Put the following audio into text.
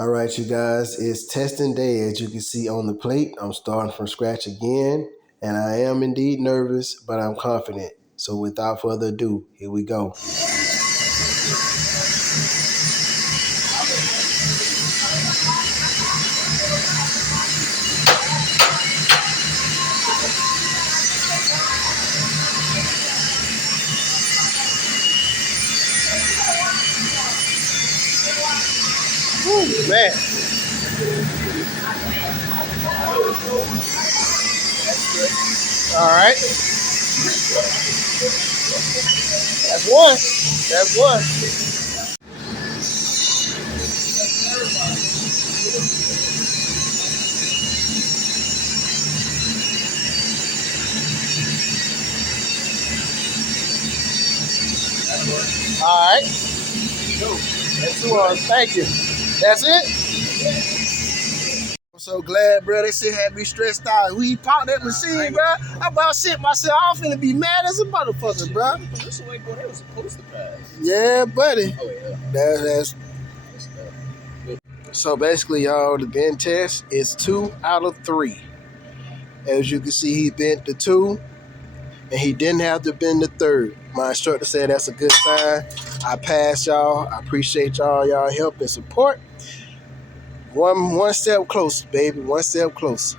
All right, you guys, it's testing day. As you can see on the plate, I'm starting from scratch again, and I am indeed nervous, but I'm confident. So without further ado, here we go. Woo, man. All right, that's one. That's one. All right, that's two on. Thank you. That's it. I'm so glad, bro. They shit had me stressed out. We popped that machine, bro. I about shit myself. I'm finna be mad as a motherfucker, bro. This way, boy, they was supposed to pass. Yeah, buddy. Oh, yeah. That's so basically, y'all, the bend test is 2 out of 3. As you can see, he bent the 2, and he didn't have to bend the 3rd. My instructor said that's a good sign. I passed, y'all. I appreciate y'all help and support. One step closer, baby. One step closer.